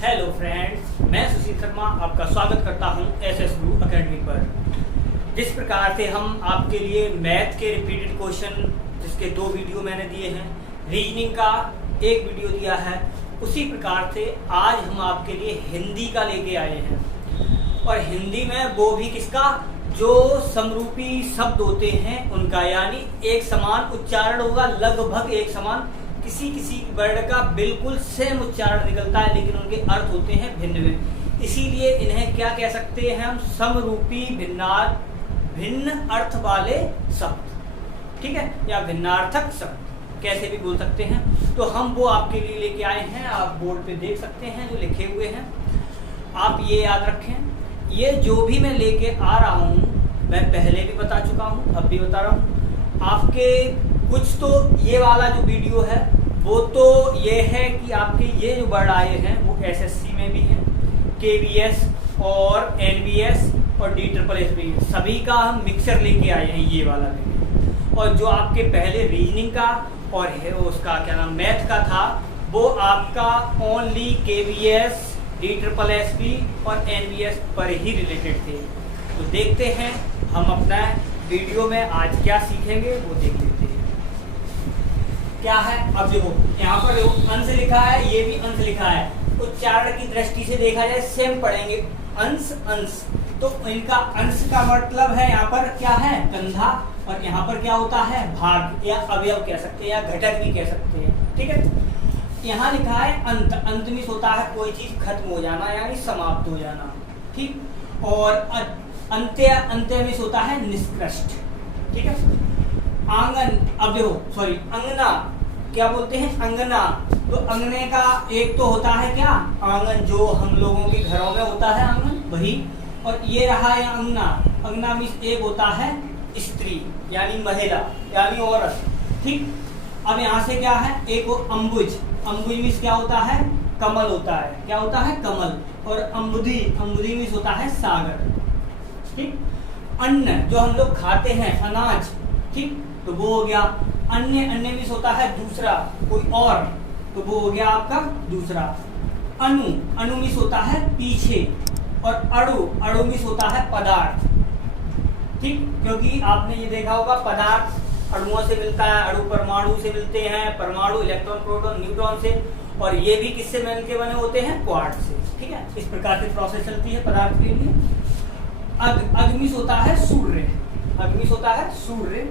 Hello friends, मैं सुशील शर्मा आपका स्वागत करता हूं एसएस गुरु अकेडमी पर। जिस प्रकार से हम आपके लिए मैथ के रिपीटेड क्वेश्चन जिसके 2 वीडियो मैंने दिए हैं, रीजनिंग का 1 वीडियो दिया है, उसी प्रकार से आज हम आपके लिए हिंदी का लेके आए हैं। और हिंदी में वो भी किसका, जो समरूपी शब्द होते हैं उनका, यानी एक समान उच्चारण होगा, लगभग एक समान, किसी किसी वर्ड का बिल्कुल सेम उच्चारण निकलता है लेकिन उनके अर्थ होते हैं भिन्न भिन्न। इसीलिए इन्हें क्या कह सकते हैं हम, समरूपी भिन्न अर्थ वाले शब्द, ठीक है, या भिन्नार्थक शब्द कैसे भी बोल सकते हैं। तो हम वो आपके लिए लेके आए हैं, आप बोर्ड पे देख सकते हैं जो लिखे हुए हैं। आप ये याद रखें, ये जो भी मैं लेके आ रहा हूँ मैं पहले भी बता चुका हूँ, अब भी बता रहा हूँ आपके। कुछ तो ये वाला जो वीडियो है वो तो ये है कि आपके ये जो वर्ड आए हैं वो एसएससी में भी हैं, केवीएस और एनबीएस और DSSS भी है, सभी का हम मिक्सचर लेके आए हैं ये वाला भी। और जो आपके पहले रीजनिंग का और है उसका क्या नाम, मैथ का था, वो आपका ओनली केवीएस, DSSS और एनबीएस पर ही रिलेटेड थे। तो देखते हैं हम अपना वीडियो में आज क्या सीखेंगे, वो देख लेते हैं क्या है। अब देखो यहाँ पर देखो अंश लिखा है, ये भी अंश लिखा है, उच्चारण की दृष्टि से देखा जाए सेम पढ़ेंगे, अंश अंश। तो इनका अंश का मतलब है यहाँ पर क्या है, कंधा, और यहाँ पर क्या होता है, भाग या अवयव कह सकते हैं या घटक भी कह सकते हैं, ठीक है। यहाँ लिखा है अंत, अंत में होता है कोई चीज खत्म हो जाना यानी समाप्त हो जाना, ठीक। और अंत्य, अंत्य में होता है निष्कृष्ट, ठीक है। आंगन, अब देखो सॉरी, अंगना क्या बोलते हैं, अंगना। तो अंगने का एक तो होता है क्या, आंगन, जो हम लोगों के घरों में होता है आंगन, वही। और ये रहा है अंगना, अंगना में एक होता है स्त्री यानी महिला यानी औरत, ठीक। अब यहाँ से क्या है, एक वो अम्बुज, अम्बुज में क्या होता है, कमल होता है, क्या होता है, कमल। और अम्बुदी, अम्बुदी में होता है सागर, ठीक। अन्न, जो हम लोग खाते हैं, अनाज, ठीक, तो वो हो गया। अन्य, अन्य में होता है दूसरा, कोई और, तो वो हो गया आपका दूसरा। अणु, अणु में होता है पीछे। और अणु, अणु में होता है पदार्थ, ठीक, क्योंकि आपने ये देखा होगा पदार्थ अणुओं से मिलता है, अणु परमाणु से मिलते हैं, परमाणु इलेक्ट्रॉन प्रोटॉन न्यूट्रॉन से, और ये भी किससे मिलके बने होते हैं, क्वार्ट्ज से, ठीक है। इस प्रकार की प्रोसेस चलती है पदार्थ के लिए। अग्नि होता है सूर्य, अग्नि होता है सूर्य।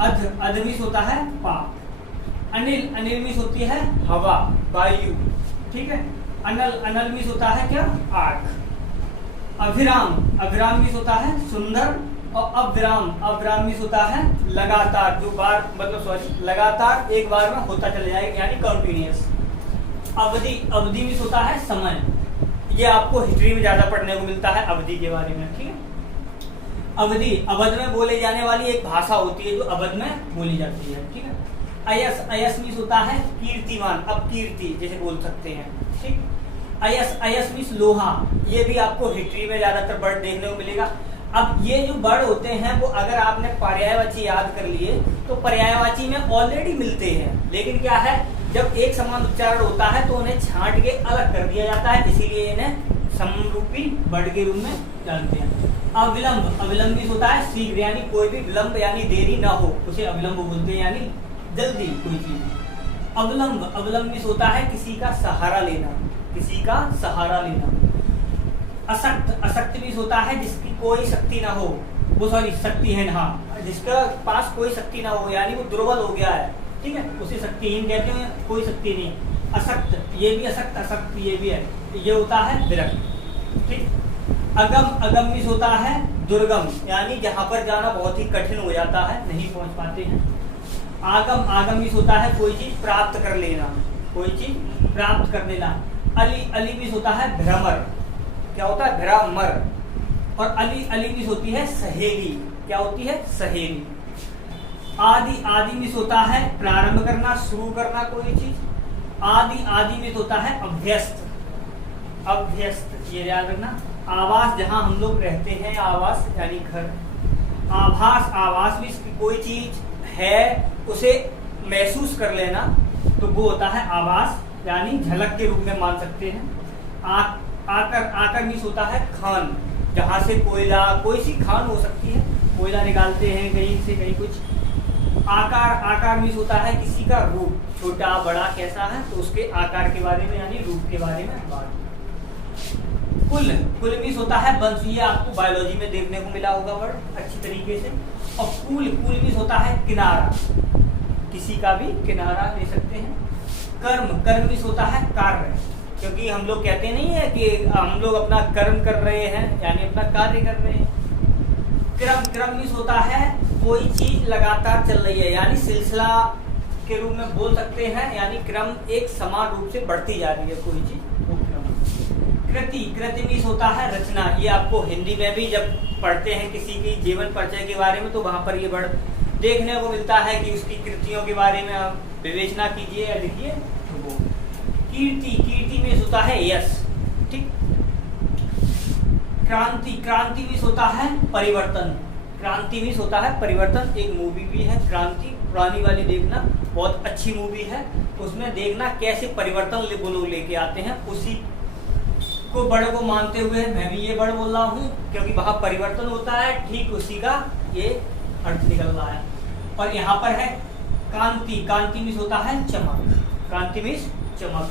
अधमिस होता है पाप। अनिल, अनिल मिस होती है हवा, वायु, ठीक है। अनल, अनल मिस होता है क्या, आग। अभिराम, अभिराम मिस होता है सुंदर। और अविराम, अविराम मिस होता है लगातार, जो बार मतलब सॉरी लगातार एक बार में होता चला जाएगा यानी कंटिन्यूअस। अवधि, अवधि मिस होता है समय। ये आपको हिस्ट्री में ज्यादा पढ़ने को मिलता है अवधि के बारे में, ठीक है। अवधि, अवध में बोले जाने वाली एक भाषा होती है जो अवध में बोली जाती है, ठीक है। अयस, अयस मीस होता है कीर्तिमान, अब कीर्ति जैसे बोल सकते हैं, ठीक। अयस, अयस मीस लोहा, ये भी आपको हिस्ट्री में ज्यादातर वर्ड देखने को मिलेगा। अब ये जो वर्ड होते हैं वो अगर आपने पर्यायवाची याद कर लिए तो पर्यायवाची में ऑलरेडी मिलते हैं, लेकिन क्या है, जब एक समान उच्चारण होता है तो उन्हें छांट के अलग कर दिया जाता है, इसीलिए इन्हें समरूपी वर्ड के रूप में जानते हैं। अविलंब, अविलंब भी होता है शीघ्र, यानी कोई भी विलंब यानी देरी ना हो उसे अविलंब बोलते हैं, यानी जल्दी कोई चीज। अवलंब, अवलंब भी होता है किसी का सहारा लेना, किसी का सहारा लेना। असक्त, असक्त भी होता है जिसकी कोई शक्ति ना हो, वो सॉरी शक्ति है ना, जिसका पास कोई शक्ति ना हो यानी वो दुर्बल हो गया है, ठीक है, उसे शक्तिहीन कहते हैं, कोई शक्ति नहीं। असक्त, ये भी असक्त, असक्त ये भी है, ये होता है विरक्त, ठीक। अगम, अगम मिस होता है दुर्गम, यानी जहां पर जाना बहुत ही कठिन हो जाता है, नहीं पहुंच पाते हैं। आगम, आगम मिस होता है कोई चीज प्राप्त कर लेना, कोई चीज प्राप्त कर लेना। अली, अली मिस होता है भ्रमर, क्या होता है, भ्रमर। और अली, अली मिस होती है सहेली, क्या होती है, सहेली। आदि, आदि मिस होता है प्रारंभ करना, शुरू करना कोई चीज। आदि, आदि मिस होता है अभ्यस्त, अभ्यस्त, ये याद रखना। आवास, जहां हम लोग रहते हैं, आवास यानी घर। आभास, आवास भी कोई चीज है उसे महसूस कर लेना, तो वो होता है आवास, यानी झलक के रूप में मान सकते हैं। आकर, आकर मीन्स होता है खान, जहाँ से कोयला, कोई सी खान हो सकती है, कोयला निकालते हैं कहीं से कहीं कुछ। आकार, आकार मीन्स होता है किसी का रूप, छोटा बड़ा कैसा है, तो उसके आकार के बारे में यानी रूप के बारे में बात। कुल, कुल मीन्स होता है वंश, ये आपको बायोलॉजी में देखने को मिला होगा वर्ड अच्छी तरीके से। और कूल, कूल मीन्स होता है किनारा, किसी का भी किनारा ले सकते हैं। कर्म, कर्म मीन्स होता है कार्य, क्योंकि हम लोग कहते नहीं है कि हम लोग अपना कर्म कर रहे हैं यानी अपना कार्य कर रहे हैं। क्रम, क्रम मीन्स होता है कोई चीज लगातार चल रही है, यानी सिलसिला के रूप में बोल सकते हैं, यानी क्रम एक समान रूप से बढ़ती जा रही है कोई चीज, वो क्रम। कृति, कृति मीन्स होता है रचना, ये आपको हिंदी में भी जब पढ़ते हैं किसी की जीवन परिचय के बारे में तो वहां पर ये वर्ड देखने को मिलता है कि उसकी कृतियों के बारे में आप विवेचना कीजिए या लिखिए। तो कीर्ति, कीर्ति मीन्स होता है यश, ठीक। क्रांति, क्रांति मीन्स होता है परिवर्तन, क्रांति मीन्स होता है परिवर्तन। एक मूवी भी है क्रांति, पुरानी वाली, देखना बहुत अच्छी मूवी है, उसमें देखना कैसे परिवर्तन वो लोग लेके आते हैं। उसी को बड़ को मानते हुए मैं भी ये बड़ बोल रहा हूँ, क्योंकि वहां परिवर्तन होता है, ठीक उसी का ये अर्थ निकल रहा है। और यहाँ पर है कांति, कांति मीन्स होता है चमक, कांति मीन्स चमक।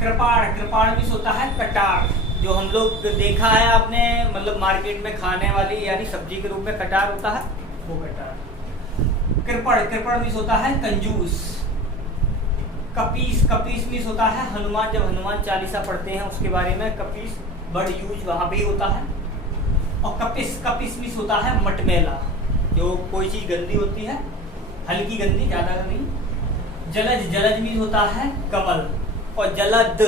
कृपाण, कृपाण मीन्स होता है कटार, जो हम लोग देखा है आपने, मतलब मार्केट में खाने वाली यानी सब्जी के रूप में कटार होता है, वो कटार। कृपण, कृपण मीन्स होता है कंजूस। कपीस, कपीस मीन्स होता है हनुमान, जब हनुमान चालीसा पढ़ते हैं उसके बारे में कपीस वर्ड यूज वहां भी होता है। और कपिस, कपिस मीन्स होता है मटमैला, जो कोई चीज गंदी होती है, हल्की गंदी, ज्यादा नहीं। जलज, जलज मीन्स होता है कमल। और जलद,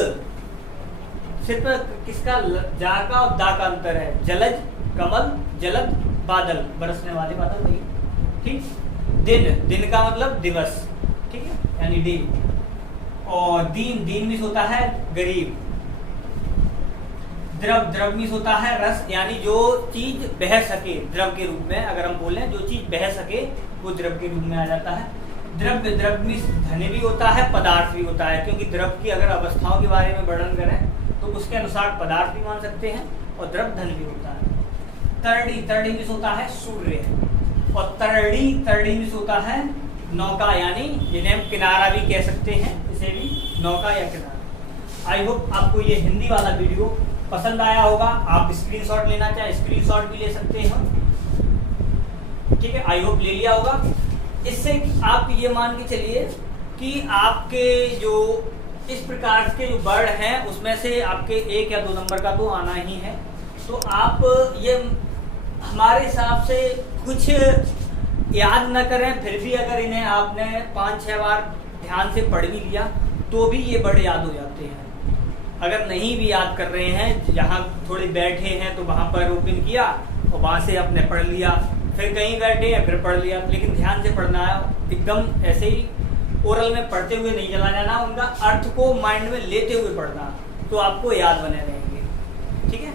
सिर्फ किसका, जा का और दा का अंतर है, जलज कमल, जलद बादल, बरसने वाले बादल नहीं, ठीक। दिन, दिन का मतलब दिवस, ठीक है, यानी डे। और दीन, दीन मीन्स होता है गरीब। द्रव, द्रव मीन्स होता है रस, यानी जो चीज बह सके, द्रव के रूप में अगर हम बोलें जो चीज बह सके वो द्रव के रूप में आ जाता है। द्रव्य, द्रव्य मीन्स धन भी होता है, पदार्थ भी होता है, क्योंकि द्रव की अगर अवस्थाओं के बारे में वर्णन करें तो उसके अनुसार पदार्थ भी मान सकते हैं और द्रव धन भी होता है। तरड़ी, तरड़ी मीन्स होता है सूर्य। और तरड़ी, तरड़ी मीन्स होता है नौका, यानी जिन्हें हम किनारा भी कह सकते हैं, इसे भी नौका या किनारा। आई होप आपको ये हिंदी वाला वीडियो पसंद आया होगा। आप स्क्रीनशॉट लेना चाहे स्क्रीनशॉट भी ले सकते हैं, ठीक है, आई होप ले लिया होगा। इससे आप ये मान के चलिए कि आपके जो इस प्रकार के जो वर्ड हैं उसमें से आपके 1 या 2 नंबर का तो आना ही है। तो आप ये हमारे हिसाब से कुछ याद न करें, फिर भी अगर इन्हें आपने 5-6 बार ध्यान से पढ़ भी लिया तो भी ये वर्ड याद हो जाते हैं। अगर नहीं भी याद कर रहे हैं, जहाँ थोड़े बैठे हैं तो वहां पर ओपन किया और वहां से आपने पढ़ लिया, फिर कहीं बैठे हैं फिर पढ़ लिया, लेकिन ध्यान से पढ़ना है, एकदम ऐसे ही ओरल में पढ़ते हुए नहीं चला जाना, उनका अर्थ को माइंड में लेते हुए पढ़ना, तो आपको याद बने रहेंगे, ठीक है।